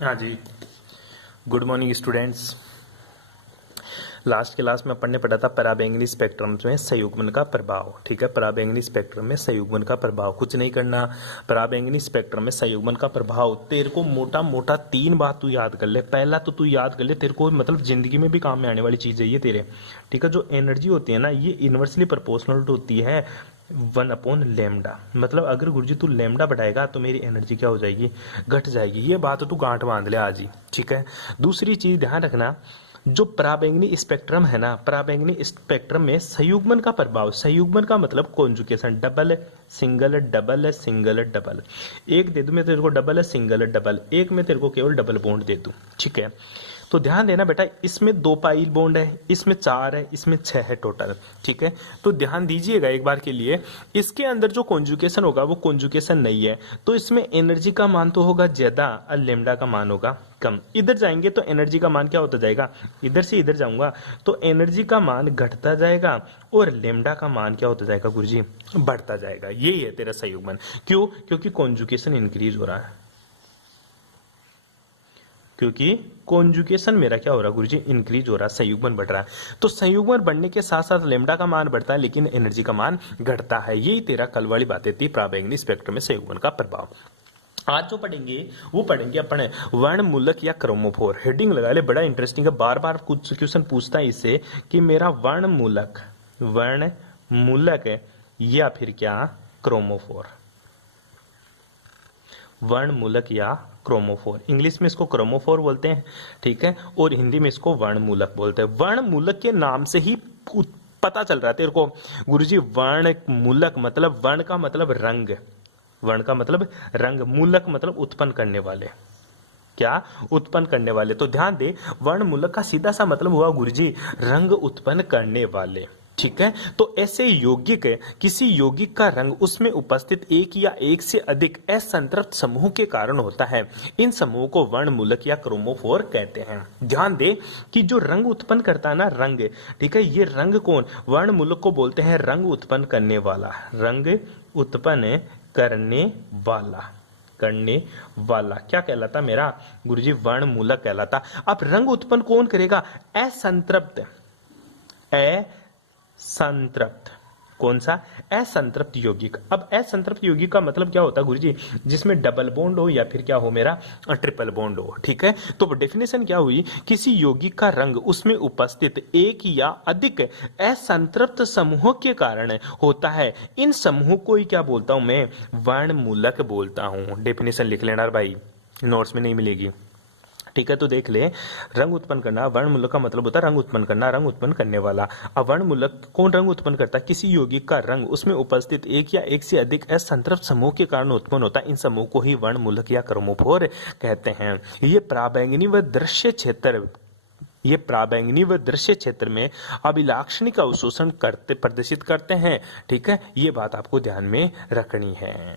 हाँ जी। Good morning students. Last class में अपन ने पढ़ा था पराबैंगनी स्पेक्ट्रम में संयुग्मन का प्रभाव। ठीक है, पराबैंगनी स्पेक्ट्रम में संयुग्मन का प्रभाव कुछ नहीं करना। पराबैंगनी स्पेक्ट्रम में संयुग्मन का प्रभाव तेरे को मोटा मोटा 3 बात तू याद कर ले। पहला तो तू याद कर ले, तेरे को मतलब जिंदगी में भी काम में आने वाली चीज है ये तेरे। ठीक है, जो एनर्जी होती है ना ये इनवर्सली प्रोपोर्शनल होती है 1/λ। मतलब अगर गुरुजी तू लैम्डा बढ़ाएगा तो मेरी एनर्जी क्या हो जाएगी, घट जाएगी। ये बात तू गांठ बांध ले आज ही। ठीक है, दूसरी चीज ध्यान रखना, जो पराबैंगनी स्पेक्ट्रम है ना, पराबैंगनी स्पेक्ट्रम में संयुग्मन का प्रभाव, संयुग्मन का मतलब conjugation, double single double single double. एक दे दूं मैं तेरे को डबल सिंगल डबल, एक में तेरे को केवल डबल बॉन्ड दे दूं। ठीक है, तो ध्यान देना बेटा, इसमें 2 पाइल बॉन्ड है, इसमें 4 है, इसमें 6 है टोटल। ठीक है, तो ध्यान दीजिएगा एक बार के लिए, इसके अंदर जो कॉन्जुगेशन होगा वो कॉन्जुगेशन नहीं है, तो इसमें एनर्जी का मान तो होगा ज्यादा और लेमडा का मान होगा कम। इधर जाएंगे तो एनर्जी का मान क्या होता जाएगा, इधर से इधर जाऊंगा तो एनर्जी का मान घटता जाएगा और लेमडा का मान क्या होता जाएगा गुरुजी, बढ़ता जाएगा। यही है तेरा संयुग्मन। क्यों? क्योंकि कॉन्जुगेशन इंक्रीज हो रहा है, क्योंकि कॉन्जुगेशन मेरा क्या हो रहा है गुरुजी, इंक्रीज हो रहा है, संयुग्मन बढ़ रहा है। तो संयुग्मन बढ़ने के साथ साथ लेमडा का मान बढ़ता है लेकिन एनर्जी का मान घटता है। यही तेरा कल वाली बातें थी पराबैंगनी स्पेक्ट्रम में संयुग्मन का प्रभाव। आज जो पढ़ेंगे वो पढ़ेंगे अपन वर्णमूलक या क्रोमोफोर। हेडिंग लगा ले, बड़ा इंटरेस्टिंग है। बार बार कुछ क्वेश्चन पूछता है इससे कि मेरा वर्णमूलक, वर्णमूलक या फिर क्या क्रोमोफोर, वर्णमूलक या क्रोमोफोर। इंग्लिश में इसको क्रोमोफोर बोलते हैं, ठीक है, और हिंदी में इसको वर्णमूलक बोलते हैं। वर्णमूलक के नाम से ही पता चल रहा है तेरे को गुरुजी, वर्णमूलक मतलब वर्ण का मतलब रंग, वर्ण का मतलब रंग, मूलक मतलब उत्पन्न करने वाले, क्या उत्पन्न करने वाले। तो ध्यान दे, वर्णमूलक का सीधा सा मतलब हुआ गुरुजी रंग उत्पन्न करने वाले। ठीक है, तो ऐसे यौगिक, किसी यौगिक का रंग उसमें उपस्थित एक या एक से अधिक असंतृप्त समूह के कारण होता है। इन समूह को वर्णमूलक या क्रोमोफोर कहते हैं। ध्यान दे कि जो रंग उत्पन्न करता है ना, रंग, ठीक है, ये रंग कौन, वर्णमूलक को बोलते हैं रंग उत्पन्न करने वाला, रंग उत्पन्न करने वाला, करने वाला क्या कहलाता मेरा गुरुजी, वर्णमूलक कहलाता। अब रंग उत्पन्न कौन करेगा, असंतृप्त, असंतृप्त, कौन सा, असंतृप्त यौगिक। अब असंतृप्त यौगिक का मतलब क्या होता है गुरुजी, जिसमें डबल बॉन्ड हो या फिर क्या हो मेरा ट्रिपल बॉन्ड हो। ठीक है, तो डेफिनेशन क्या हुई, किसी यौगिक का रंग उसमें उपस्थित एक या अधिक असंतृप्त समूह के कारण होता है। इन समूह को ही क्या बोलता हूं मैं, वर्णमूलक बोलता हूं। डेफिनेशन लिख लेना भाई, नोट्स में नहीं मिलेगी। ठीक है, तो देख ले, रंग उत्पन्न करना, वर्णमूलक का मतलब होता है रंग उत्पन्न करना, रंग उत्पन्न करने वाला। अब वर्णमूलक कौन रंग उत्पन्न करता है, किसी यौगिक का रंग उसमें उपस्थित एक या एक से अधिक असंतृप्त समूह के कारण उत्पन्न होता है। इन समूह को ही वर्णमूलक या क्रोमोफोर कहते हैं। ये पराबैंगनी व दृश्य क्षेत्र, ये पराबैंगनी व दृश्य क्षेत्र में अभिलाक्षणिक अवशोषण करते, प्रदर्शित करते हैं। ठीक है, ये बात आपको ध्यान में रखनी है।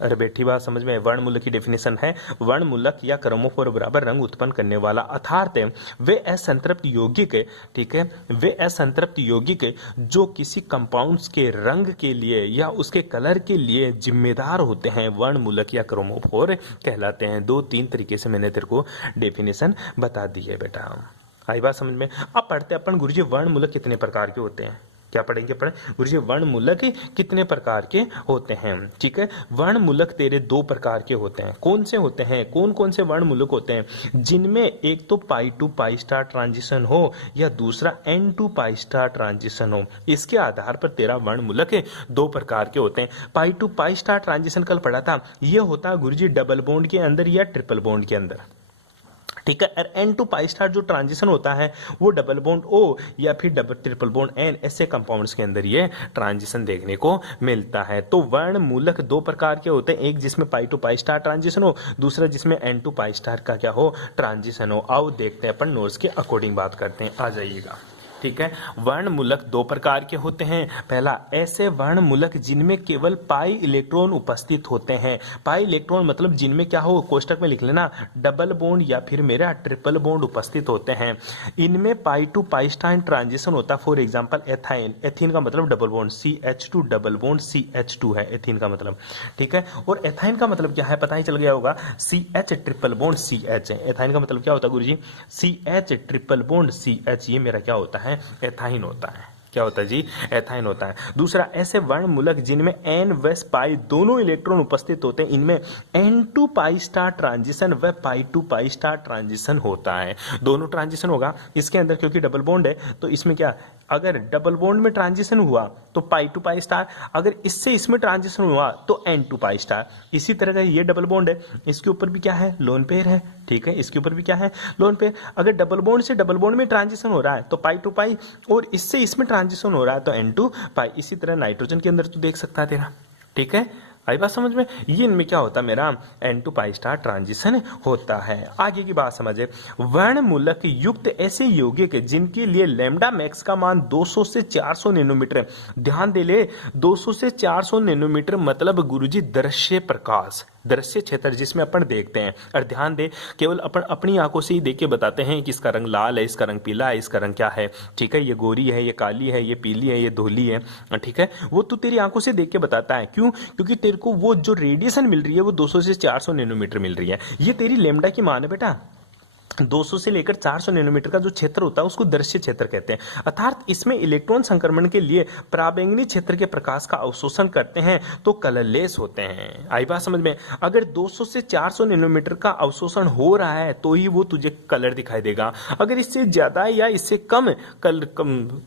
अरे बैठी बात समझ में। वर्णमूलक की डेफिनेशन है, वर्णमूलक या क्रोमोफोर बराबर रंग उत्पन्न करने वाला, अर्थात वे असंतृप्त यौगिक, ठीक है, वे असंतृप्त यौगिक जो किसी कंपाउंड्स के रंग के लिए या उसके कलर के लिए जिम्मेदार होते हैं, वर्णमूलक या क्रोमोफोर कहलाते हैं। 2-3 तरीके से मैंने तेरे को डेफिनेशन बता दी है बेटा। आई बात समझ में। अब पढ़ते अपन गुरुजी वर्णमूलक कितने प्रकार के होते हैं, क्या पढ़ेंगे अपन गुरुजी, वर्णमूलक कितने प्रकार के होते हैं। ठीक है, वर्णमूलक तेरे 2 प्रकार के होते हैं। कौन से होते हैं, कौन कौन से वर्णमूलक होते हैं, जिनमें एक तो pi two pi star transition हो या दूसरा n two pi star transition हो। इसके आधार पर तेरा वर्णमूलक 2 प्रकार के होते हैं। पाई टू पाई स्टार ट्रांजिशन कल पढ़ा था, यह होता है गुरुजी डबल बॉन्ड के अंदर या ट्रिपल बॉन्ड के अंदर। ठीक है, और एन टू पाई स्टार जो ट्रांजिशन होता है वो डबल बॉन्ड ओ या फिर डबल ट्रिपल बॉन्ड एन, ऐसे कंपाउंड्स के अंदर ये ट्रांजिशन देखने को मिलता है। तो वर्णमूलक 2 प्रकार के होते हैं, एक जिसमें पाई टू पाई स्टार ट्रांजिशन हो, दूसरा जिसमें एन टू पाई स्टार का क्या हो, ट्रांजिशन हो। आओ देखते हैं अपन नोट्स के अकॉर्डिंग बात करते हैं, आ जाइएगा। ठीक है। वर्णमूलक दो प्रकार के होते हैं। पहला, ऐसे वर्णमूलक जिनमें केवल पाई इलेक्ट्रॉन उपस्थित होते हैं। पाई इलेक्ट्रॉन मतलब जिनमें क्या हो, कोष्टक में लिख लेना, डबल बॉन्ड या फिर मेरा ट्रिपल बॉन्ड उपस्थित होते हैं। इनमें पाई टू पाई स्टार ट्रांजिशन होता है। फॉर एग्जांपल एथाइन, एथीन का मतलब double bond, CH2 double bond CH2 है एथीन का मतलब, ठीक है। और एथाइन का मतलब क्या है, पता ही चल गया होगा, CH triple bond CH। Ethyne का मतलब क्या होता है गुरुजी, CH ट्रिपल बॉन्ड CH, ये मेरा क्या होता है, एथाइन होता है। क्या होता है जी, एथाइन होता है। दूसरा, ऐसे वर्णमूलक जिनमें n व पाई दोनों इलेक्ट्रॉन उपस्थित होते हैं, इनमें n two pi star transition व pi two pi star transition होता है। दोनों ट्रांजिशन होगा इसके अंदर, क्योंकि डबल बॉन्ड है तो इसमें क्या, अगर डबल बॉन्ड में ट्रांजिशन हुआ तो पाई टू पाई स्टार, अगर इससे इसमें ट्रांजिशन हुआ तो n टू पाई स्टार। इसी तरह का ये डबल बॉन्ड है, इसके ऊपर भी क्या है, लोन पेयर है, ठीक है, इसके ऊपर भी क्या है, लोन पेयर। अगर डबल बॉन्ड से डबल बॉन्ड में ट्रांजिशन हो रहा है तो पाई टू पाई, और इससे इसमें ट्रांजिशन हो रहा है तो n टू पाई। इसी तरह नाइट्रोजन के अंदर तो देख सकता है तेरा, ठीक है, आई बात समझ में। ये इनमें क्या होता है, मेरा n two pi star transition होता है। आगे की बात समझे, वर्णमूलक युक्त ऐसे यौगिक जिनके लिए लैम्डा मैक्स का मान 200 से 400 नैनोमीटर, ध्यान दे ले, 200 से 400 नैनोमीटर मतलब गुरुजी दृश्य प्रकाश, दृश्य क्षेत्र जिसमें अपन देखते हैं। और ध्यान दे, केवल अपन अपनी आंखों से ही देख के बताते हैं कि इसका रंग लाल है, इसका रंग पीला है, इसका रंग क्या है, ठीक है, ये गोरी है, ये काली है, ये पीली है, ये धोली है, ठीक है, वो तू तेरी आंखों से देख के बताता है। क्यों? क्योंकि तेरे को वो जो रेडिएशन मिल रही है वो 200 से 400 नैनोमीटर मिल रही है। ये तेरी लैम्डा की मान है बेटा। 200 से लेकर 400 नैनोमीटर का जो क्षेत्र होता है उसको दृश्य क्षेत्र कहते हैं। अर्थात इसमें इलेक्ट्रॉन संक्रमण के लिए पराबैंगनी क्षेत्र के प्रकाश का अवशोषण करते हैं तो कलरलेस होते हैं। आई बात समझ में। अगर 200 से 400 नैनोमीटर का अवशोषण हो रहा है तो ही वो तुझे कलर दिखाई देगा। अगर इससे ज्यादा या इससे कम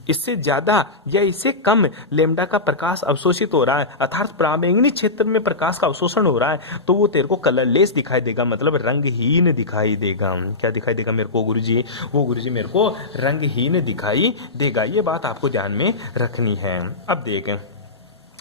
इससे ज्यादा या इससे कम लैम्डा का प्रकाश अवशोषित हो रहा है, अर्थात पराबैंगनी क्षेत्र में प्रकाश का अवशोषण हो रहा है, तो वो तेरे को कलरलेस दिखाई देगा, मतलब रंगहीन दिखाई देगा। क्या दिखाई देगा मेरे को गुरुजी? वो गुरुजी मेरे को रंगहीन दिखाई देगा। ये बात आपको ध्यान में रखनी है। अब देख,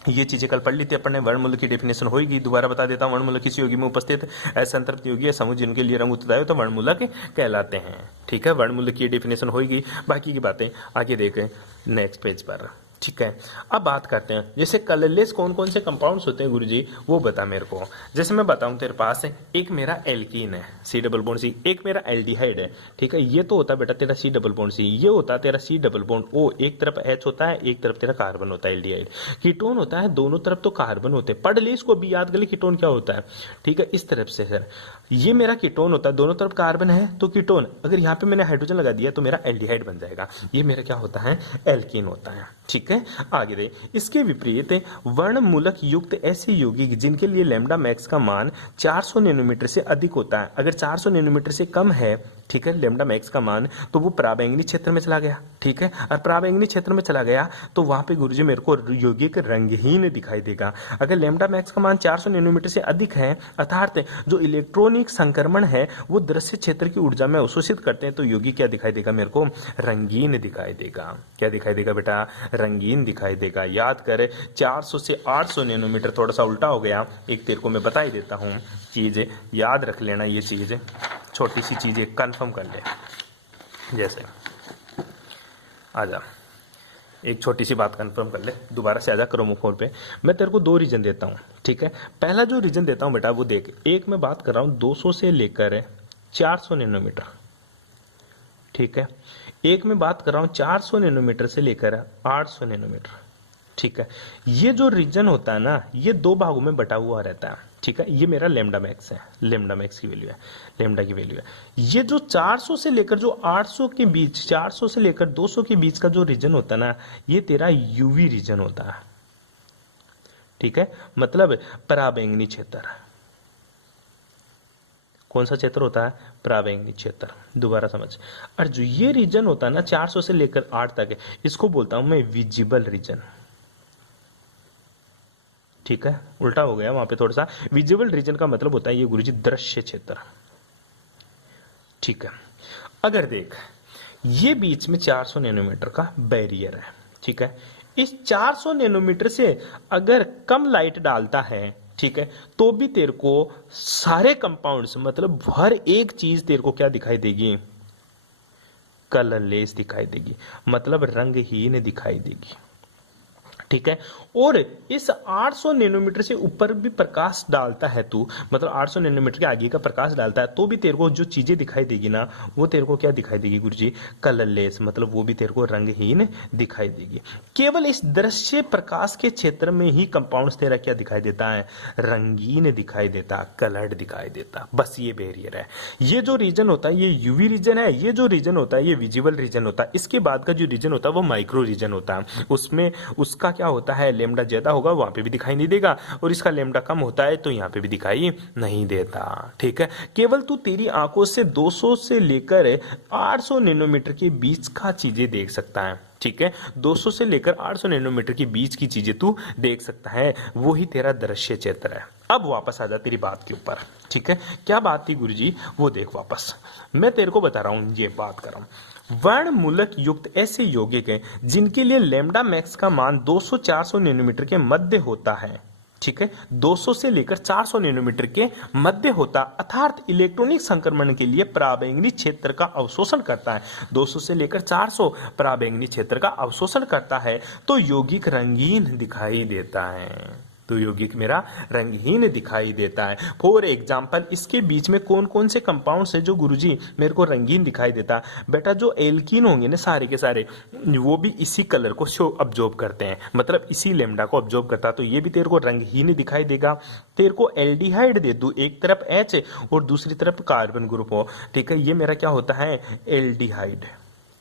ये चीजें कल पढ़ ली थी अपन ने। वर्णमूलक की डेफिनेशन होगी, दोबारा बता देता हूँ। वर्णमूलक किसी यौगिक में उपस्थित ऐसे संतृप्त यौगिक या समूह जिनके लिए रंग उत्तरदायी हो तो वर्णमूलक कहलाते हैं। ठीक है, वर्णमूलक की डेफिनेशन होगी। बाकी की बातें आगे देखें नेक्स्ट पेज पर। ठीक है, अब बात करते हैं जैसे कलरलेस कौन कौन से कंपाउंड्स होते हैं गुरुजी, वो बता मेरे को। जैसे मैं बताऊं तेरे पास है, एक मेरा एल्कीन है C डबल बॉन्ड C, एक मेरा एल्डिहाइड है। ठीक है, ये तो होता है बेटा तेरा C डबल बॉन्ड C, ये होता है तेरा C डबल बॉन्ड O, एक तरफ H होता है, एक तरफ तेरा कार्बन होता है एल्डिहाइड। कीटोन होता है, दोनों तरफ तो कार्बन होते हैं। पढ़ ले इसको, भी याद कर ले कीटोन क्या होता है। ठीक है, इस तरफ से सर ये मेरा कीटोन होता है, दोनों तरफ कार्बन है तो कीटोन, अगर यहाँ पे मैंने हाइड्रोजन लगा दिया तो मेरा एल्डिहाइड बन जाएगा। ये मेरा क्या होता है, एल्कीन होता है। ठीक है, आगे दे। इसके विपरीत वर्णमूलक युक्त ऐसे यौगिक जिनके लिए लैम्डा मैक्स का मान 400 नैनोमीटर से अधिक होता है, अगर 400 नैनोमीटर से कम है, ठीक है, लैम्डा मैक्स का मान, तो वो पराबैंगनी क्षेत्र में चला गया। ठीक है, और पराबैंगनी क्षेत्र में चला गया तो वहां पे गुरुजी मेरे को यौगिक रंगहीन दिखाई देगा। अगर लैम्डा मैक्स का मान 400 नैनोमीटर से अधिक है, अर्थात जो इलेक्ट्रॉनिक संक्रमण है वो दृश्य क्षेत्र की ऊर्जा में अवशोषित करते हैं, तो यौगिक क्या दिखाई देगा मेरे को, रंगीन दिखाई देगा। क्या दिखाई देगा बेटा, रंगीन दिखाई देगा। याद कर, 400 से 800 नैनोमीटर थोड़ा सा उल्टा हो गया, एक तेरे को मैं बता ही देता हूँ चीज, याद रख लेना ये चीज, छोटी सी चीजें कंफर्म कर ले। जैसे आजा, एक छोटी सी बात कंफर्म कर ले, दोबारा से आजा क्रोमोफोर पे। मैं तेरे को 2 रीजन देता हूँ। ठीक है, पहला जो रीजन देता हूँ बेटा वो देख, एक मैं बात कर रहा हूँ 200 से लेकर 400 नैनोमीटर। ठीक है, एक मैं बात कर रहा हूँ 400 नैनोमीटर से लेकर 800 नैनोमीटर। ठीक है, ये जो रीजन होता है ना, ये 2 भागों में बटा हुआ रहता है। ठीक है, ये मेरा लैम्डा मैक्स है, लैम्डा मैक्स की वैल्यू है, लैम्डा की वैल्यू है। ये जो 400 से लेकर जो 800 के बीच, 400 से लेकर 200 के बीच का जो रीजन होता है ना, ये तेरा यूवी रीजन होता है। ठीक है, मतलब पराबैंगनी क्षेत्र। कौन सा क्षेत्र होता है, पराबैंगनी क्षेत्र। दोबारा समझ, और जो ये रीजन होता है ना 400 से लेकर 8 तक है, इसको बोलता हूं मैं विजिबल रीजन। ठीक है, उल्टा हो गया वहां पे थोड़ा सा। विजिबल रीजन का मतलब होता है ये गुरुजी दृश्य क्षेत्र। ठीक है, अगर देख ये बीच में 400 नैनोमीटर का बैरियर है। ठीक है, इस 400 नैनोमीटर से अगर कम लाइट डालता है, ठीक है, तो भी तेरे को सारे कंपाउंड्स, मतलब हर एक चीज तेरे को क्या दिखाई देगी, कलरलेस दिखाई देगी, मतलब रंगहीन दिखाई देगी। ठीक है। और इस 800 नैनोमीटर से ऊपर भी प्रकाश डालता है तू, मतलब 800 नैनोमीटर के आगे का प्रकाश डालता है तो भी तेरे को जो चीजें दिखाई देगी ना, वो तेरे को क्या दिखाई देगी गुरुजी? कलरलेस, मतलब वो भी तेरे को रंगहीन दिखाई देगी। केवल इस दृश्य प्रकाश के क्षेत्र में ही कंपाउंड्स तेरा क्या दिखाई देता है? रंगीन दिखाई देता, कलर्ड दिखाई देता। बस ये बैरियर है। ये जो रीजन होता है ये यूवी रीजन है, ये जो रीजन होता है ये विजिबल रीजन होता है। इसके बाद का जो रीजन होता है वो माइक्रो रीजन होता है। उसमें उसका क्या होता है, लेमडा ज्यादा होगा वहां पे भी दिखाई नहीं देगा, और इसका लेमडा कम होता है तो यहाँ पे भी दिखाई नहीं देता। ठीक है। केवल तू तेरी आंखों से 200 से लेकर 800 नैनोमीटर के बीच का चीजें देख सकता है। ठीक है। 200 से लेकर 800 नैनोमीटर के बीच की चीजें तू देख सकता है, वो ही तेरा दृश्य क्षेत्र है। अब वापस आ जा तेरी बात के ऊपर। ठीक है। क्या बात थी गुरुजी? वो देख वापस, मैं तेरे को बता रहा हूं, ये बात कर रहा हूं। वर्णमूलक युक्त ऐसे यौगिक हैं जिनके लिए लैम्डा मैक्स का मान 200-400 नैनोमीटर के मध्य होता है। ठीक है। 200 से लेकर 400 नैनोमीटर के मध्य होता, अर्थात इलेक्ट्रॉनिक संक्रमण के लिए पराबैंगनी क्षेत्र का अवशोषण करता है। 200 से लेकर 400 पराबैंगनी क्षेत्र का अवशोषण करता है तो यौगिक रंगीन दिखाई देता है। तो यौगिक मेरा रंगहीन दिखाई देता है। फॉर एग्जाम्पल, इसके बीच में कौन कौन से कंपाउंड्स है जो गुरुजी मेरे को रंगीन दिखाई देता? बेटा जो एल्कीन होंगे ना सारे के सारे, वो भी इसी कलर को शो ऑब्जॉर्ब करते हैं, मतलब इसी लेमडा को ऑब्जॉर्ब करता है, तो ये भी तेरे को रंगहीन दिखाई देगा। तेरे को एल्डिहाइड दे दूं, एक तरफ H और दूसरी तरफ कार्बन ग्रुप हो, ठीक है, ये मेरा क्या होता है? एल्डिहाइड।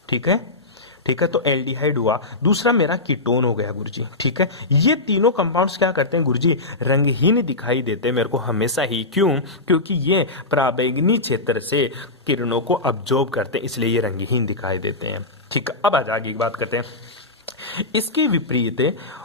ठीक है। ठीक है। तो एल्डिहाइड हुआ, दूसरा मेरा कीटोन हो गया गुरुजी। ठीक है। ये तीनों कंपाउंड्स क्या करते हैं गुरुजी? रंगहीन दिखाई देते हैं मेरे को हमेशा ही। क्यों? क्योंकि ये पराबैंगनी क्षेत्र से किरणों को अब्जॉर्ब करते हैं, इसलिए ये रंगहीन दिखाई देते हैं। ठीक है। अब आगे की बात करते हैं। इसके विपरीत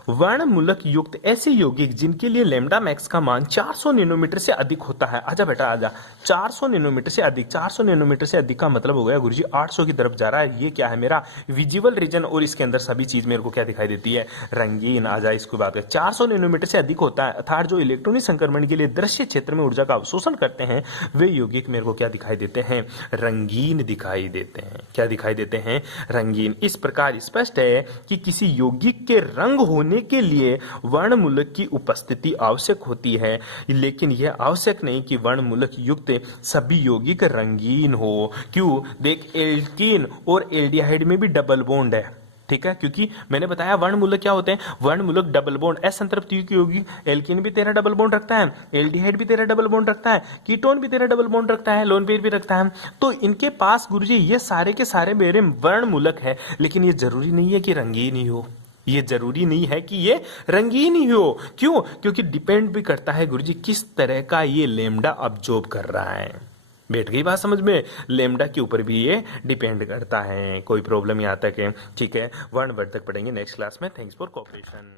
वर्णमूलक युक्त ऐसे यौगिक जिनके लिए लैम्डा मैक्स का मान 400 नैनोमीटर से अधिक होता है। आजा बेटा आजा। 400 नैनोमीटर से अधिक, 400 नैनोमीटर से अधिक का मतलब हो गया गुरुजी 800 की तरफ जा रहा है। ये क्या है? मेरा विजिबल रीजन, और इसके अंदर सभी चीज मेरे को क्या दिखाई देती है? रंगीन। आजा इसको बात करें। 400 नैनोमीटर से अधिक होता है, अर्थात जो इलेक्ट्रॉनिक संक्रमण के लिए दृश्य क्षेत्र में ऊर्जा का अवशोषण करते हैं वे यौगिक मेरे को क्या दिखाई देते हैं? रंगीन दिखाई देते हैं। क्या दिखाई देते हैं? रंगीन। इस प्रकार स्पष्ट है कि किसी यौगिक के रंग होने के लिए वर्णमूलक की उपस्थिति आवश्यक होती है, लेकिन यह आवश्यक नहीं कि वर्णमूलक युक्त सभी यौगिक रंगीन हो। क्यों? देख, एल्कीन और एल्डिहाइड में भी डबल बॉन्ड है। ठीक है। क्योंकि मैंने बताया वर्णमूलक क्या होते हैं? वर्णमूलक डबल बॉन्ड। असंतृप्त यौगिक यौगिक भी तेरा डबल बॉन्ड रखता है, एल्डिहाइड भी तेरा डबल बॉन्ड रखता है, कीटोन भी तेरा डबल बॉन्ड रखता है, लोन पेयर भी रखता है। तो इनके पास गुरुजी ये सारे के सारे मेरे वर्णमूलक है, लेकिन ये जरूरी नहीं है कि रंगीन ही हो। ये जरूरी नहीं है कि ये रंगीन ही हो। क्यों? क्योंकि डिपेंड भी करता है गुरुजी किस तरह का ये लेमडा अब्जॉर्ब कर रहा है। बैठ गई बात समझ में? लेमडा के ऊपर भी ये डिपेंड करता है। कोई प्रॉब्लम यहाँ तक है? ठीक है। वर्णवर्धक पढ़ेंगे नेक्स्ट क्लास में। Thanks for cooperation.